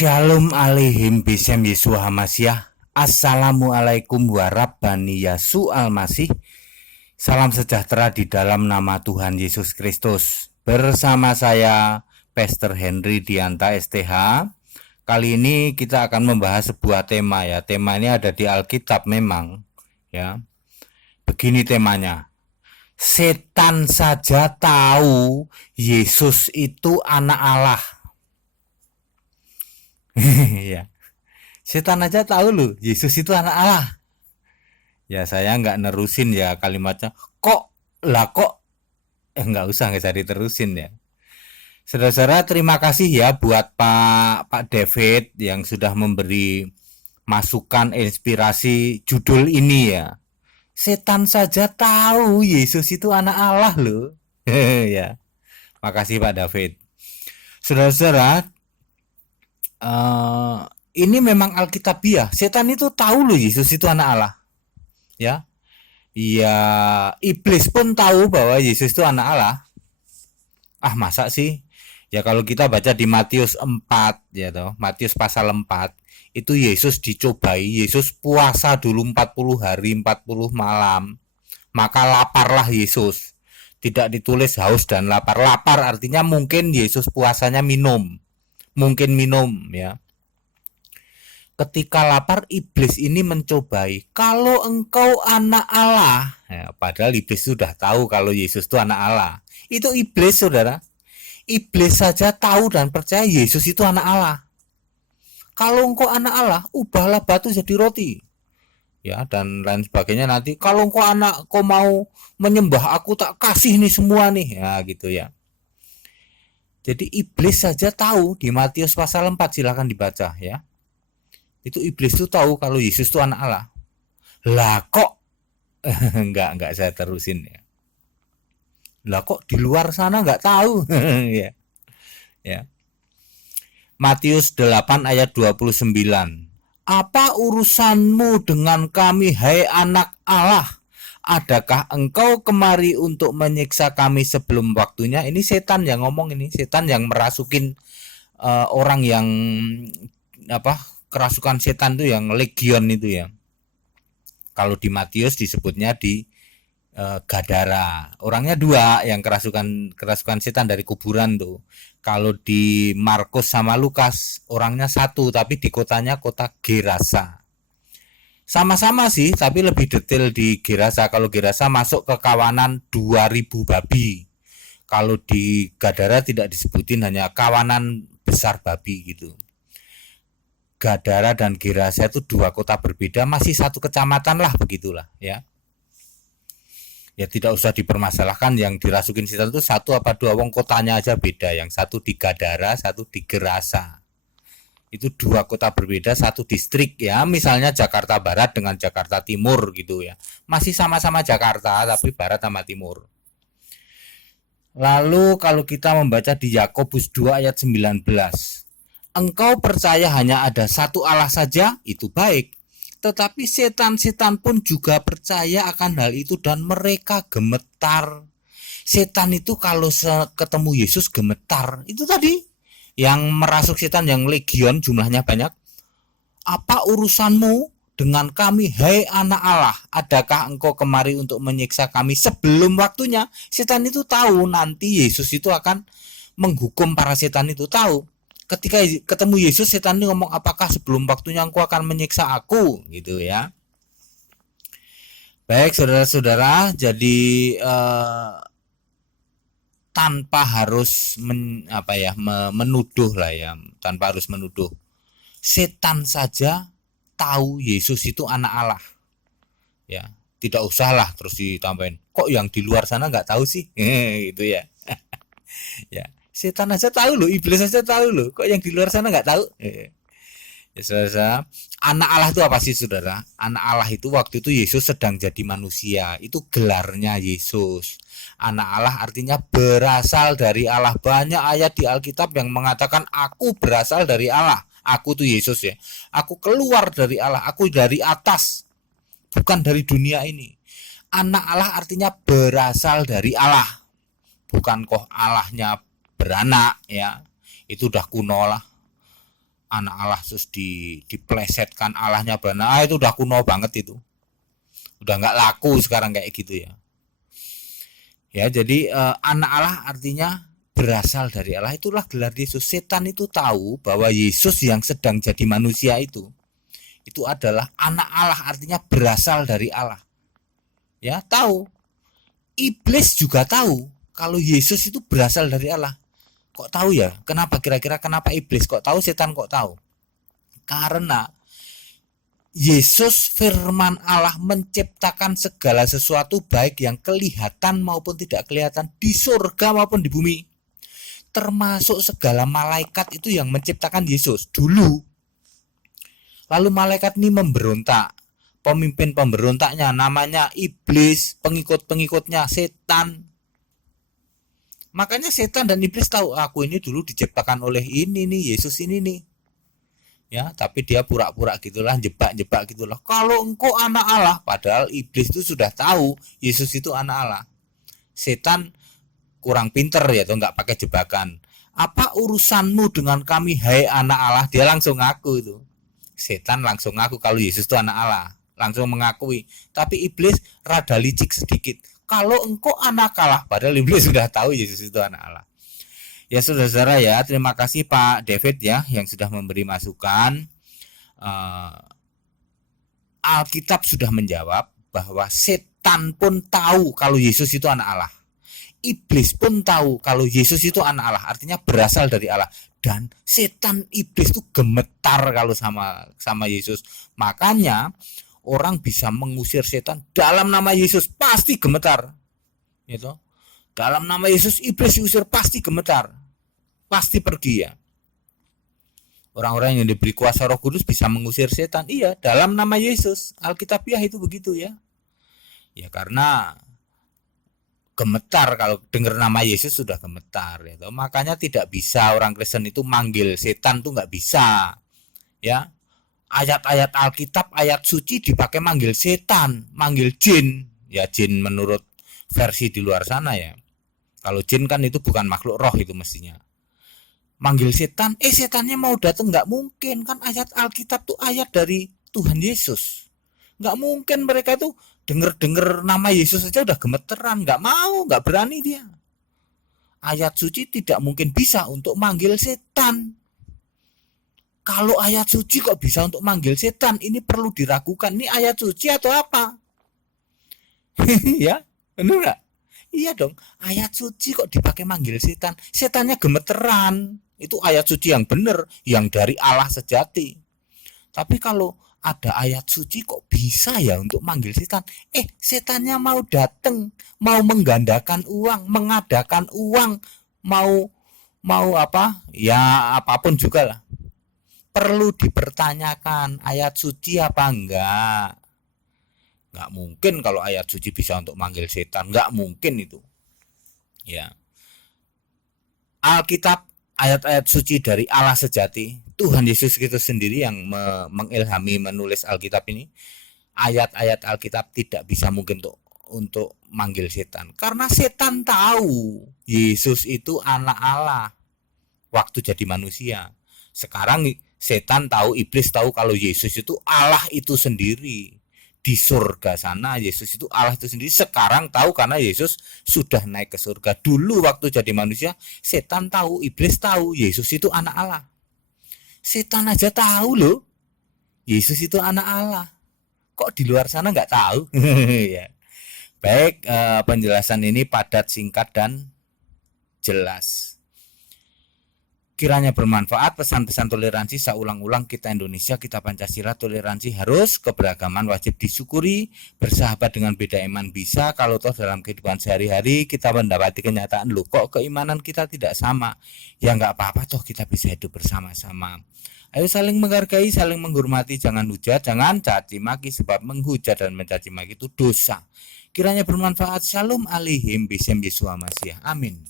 Shalom alaihim bisem Yesua Hamasyah. Assalamualaikum warahmatullahi wabarakatuh. Salam sejahtera di dalam nama Tuhan Yesus Kristus. Bersama saya Pastor Henry Dianta STH. Kali ini kita akan membahas sebuah tema ya. Tema ini ada di Alkitab memang ya. Begini temanya. Setan saja tahu Yesus itu anak Allah. Ya, setan aja tahu loh Yesus itu anak Allah. Ya saya nggak nerusin ya kalimatnya. Kok nggak usah diterusin ya. Saudara-saudara, terima kasih ya buat Pak David yang sudah memberi masukan inspirasi judul ini ya. Setan saja tahu Yesus itu anak Allah loh. Ya, makasih Pak David. Saudara-saudara, ini memang alkitabiah. Setan itu tahu loh Yesus itu anak Allah. Ya. Ya, iblis pun tahu bahwa Yesus itu anak Allah. Ah, masa sih? Ya kalau kita baca di Matius 4 ya toh, Matius pasal 4, itu Yesus dicobai, Yesus puasa dulu 40 hari 40 malam. Maka laparlah Yesus. Tidak ditulis haus dan lapar. Lapar artinya mungkin Yesus puasanya minum. Mungkin minum ya. Ketika lapar, iblis ini mencobai, kalau engkau anak Allah ya, padahal iblis sudah tahu kalau Yesus itu anak Allah. Itu iblis, saudara. Iblis saja tahu dan percaya Yesus itu anak Allah. Kalau engkau anak Allah, ubahlah batu jadi roti ya, dan lain sebagainya. Nanti kalau kau mau menyembah aku, tak kasih nih semua nih ya, gitu ya. Jadi iblis saja tahu. Di Matius pasal 4 silakan dibaca ya. Itu iblis tuh tahu kalau Yesus itu anak Allah. Lah kok enggak saya terusin ya. Lah kok di luar sana enggak tahu ya. Ya. Matius 8 ayat 29. Apa urusanmu dengan kami, hai anak Allah? Adakah engkau kemari untuk menyiksa kami sebelum waktunya? Ini setan yang ngomong, ini setan yang merasukin orang yang kerasukan setan itu yang legion itu ya. Kalau di Matius disebutnya di Gadara. Orangnya dua yang kerasukan setan dari kuburan tuh. Kalau di Markus sama Lukas orangnya satu, tapi di kotanya kota Gerasa. Sama-sama sih, tapi lebih detail di Gerasa. Kalau Gerasa masuk ke kawanan 2000 babi. Kalau di Gadara tidak disebutin, hanya kawanan besar babi gitu. Gadara dan Gerasa itu dua kota berbeda, masih satu kecamatan lah, begitulah ya. Ya tidak usah dipermasalahkan yang dirasukin setan itu satu apa dua, wong kotanya aja beda. Yang satu di Gadara, satu di Gerasa. Itu dua kota berbeda, satu distrik ya. Misalnya Jakarta Barat dengan Jakarta Timur gitu ya. Masih sama-sama Jakarta tapi Barat sama Timur. Lalu kalau kita membaca di Yakobus 2 ayat 19. Engkau percaya hanya ada satu Allah saja, itu baik. Tetapi setan-setan pun juga percaya akan hal itu dan mereka gemetar. Setan itu kalau ketemu Yesus gemetar. Itu tadi yang merasuk setan yang legion jumlahnya banyak. Apa urusanmu dengan kami, hai anak Allah? Adakah engkau kemari untuk menyiksa kami sebelum waktunya? Setan itu tahu nanti Yesus itu akan menghukum para setan itu, tahu. Ketika ketemu Yesus, setan ini ngomong, apakah sebelum waktunya engkau akan menyiksa aku, gitu ya. Baik saudara-saudara, jadi tanpa harus menuduh lah ya, tanpa harus menuduh. Setan saja tahu Yesus itu anak Allah. Ya, tidak usahlah terus ditambahin. Kok yang di luar sana nggak tahu sih? Gitu ya. Ya. Setan aja tahu loh, iblis aja tahu loh. Kok yang di luar sana nggak tahu? Ya saudara, anak Allah itu apa sih saudara? Anak Allah itu waktu itu Yesus sedang jadi manusia. Itu gelarnya Yesus. Anak Allah artinya berasal dari Allah. Banyak ayat di Alkitab yang mengatakan aku berasal dari Allah. Aku tuh Yesus ya. Aku keluar dari Allah. Aku dari atas. Bukan dari dunia ini. Anak Allah artinya berasal dari Allah. Bukan kok Allahnya beranak ya, itu udah kuno lah. anak Allah terus diplesetkan Allahnya benar, itu udah kuno banget itu. Udah nggak laku sekarang kayak gitu ya. Ya, jadi anak Allah artinya berasal dari Allah, itulah gelar Yesus. Setan itu tahu bahwa Yesus yang sedang jadi manusia itu adalah anak Allah, artinya berasal dari Allah. Ya, tahu. Iblis juga tahu kalau Yesus itu berasal dari Allah. Kok tahu ya? Kenapa kira-kira kenapa iblis kok tahu, setan kok tahu? Karena Yesus firman Allah menciptakan segala sesuatu baik yang kelihatan maupun tidak kelihatan di surga maupun di bumi. Termasuk segala malaikat itu yang menciptakan Yesus dulu. Lalu malaikat ini memberontak. Pemimpin pemberontaknya namanya iblis, pengikut-pengikutnya setan. Makanya setan dan iblis tahu aku ini dulu diciptakan oleh ini nih, Yesus ini nih. Ya, tapi dia pura-pura gitulah, jebak-jebak gitulah. Kalau engkau anak Allah, padahal iblis itu sudah tahu Yesus itu anak Allah. Setan kurang pinter ya, tuh nggak pakai jebakan. Apa urusanmu dengan kami, hai anak Allah? Dia langsung ngaku itu. Setan langsung ngaku kalau Yesus itu anak Allah, langsung mengakui. Tapi iblis rada licik sedikit. Kalau engkau anak Allah, padahal iblis sudah tahu Yesus itu anak Allah. Ya saudara-saudara ya, terima kasih Pak David ya yang sudah memberi masukan. Alkitab sudah menjawab bahwa setan pun tahu kalau Yesus itu anak Allah. Iblis pun tahu kalau Yesus itu anak Allah, artinya berasal dari Allah. Dan setan iblis itu gemetar kalau sama Yesus. Makanya orang bisa mengusir setan dalam nama Yesus pasti gemetar. Gitu. Dalam nama Yesus iblis diusir pasti gemetar. Pasti pergi ya. Orang-orang yang diberi kuasa Roh Kudus bisa mengusir setan. Iya, dalam nama Yesus. Alkitabiah itu begitu ya. Ya karena gemetar, kalau dengar nama Yesus sudah gemetar ya. Makanya tidak bisa orang Kristen itu manggil setan tuh nggak bisa. Ya. Ayat-ayat Alkitab, ayat suci dipakai manggil setan, manggil jin. Ya jin menurut versi di luar sana ya. Kalau jin kan itu bukan makhluk roh itu mestinya. Manggil setan, setannya mau datang, nggak mungkin kan, ayat Alkitab tuh ayat dari Tuhan Yesus. Nggak mungkin mereka itu denger nama Yesus saja udah gemeteran, nggak mau, nggak berani dia. Ayat suci tidak mungkin bisa untuk manggil setan. Kalau ayat suci kok bisa untuk manggil setan, ini perlu diragukan. Ini ayat suci atau apa? Ya, benar nggak? Iya dong, ayat suci kok dipakai manggil setan. Setannya gemeteran. Itu ayat suci yang benar, yang dari Allah sejati. Tapi kalau ada ayat suci kok bisa ya untuk manggil setan? Setannya mau datang, mau menggandakan uang, mengadakan uang, mau apa? Ya apapun juga lah. Perlu dipertanyakan ayat suci apa enggak? Enggak mungkin kalau ayat suci bisa untuk manggil setan, enggak mungkin itu. Ya. Alkitab ayat-ayat suci dari Allah sejati, Tuhan Yesus Kristus sendiri yang mengilhami menulis Alkitab ini. Ayat-ayat Alkitab tidak bisa mungkin untuk manggil setan, karena setan tahu Yesus itu anak Allah waktu jadi manusia. Sekarang setan tahu, iblis tahu kalau Yesus itu Allah itu sendiri. Di surga sana Yesus itu Allah itu sendiri. Sekarang tahu karena Yesus sudah naik ke surga. Dulu waktu jadi manusia setan tahu, iblis tahu Yesus itu anak Allah. Setan aja tahu loh Yesus itu anak Allah. Kok di luar sana nggak tahu? Ya. Baik, penjelasan ini padat, singkat, dan jelas. Kiranya bermanfaat pesan-pesan toleransi. Saya ulang-ulang, kita Indonesia, kita Pancasila, toleransi harus, keberagaman wajib disyukuri, bersahabat dengan beda iman bisa. Kalau toh dalam kehidupan sehari-hari kita mendapati kenyataan, loh kok keimanan kita tidak sama, ya nggak apa-apa, toh kita bisa hidup bersama-sama. Ayo saling menghargai, saling menghormati, jangan hujat, jangan caci maki, sebab menghujat dan mencaci maki itu dosa. Kiranya bermanfaat. Shalom aleihim, bisem Yesua Masih. Amin.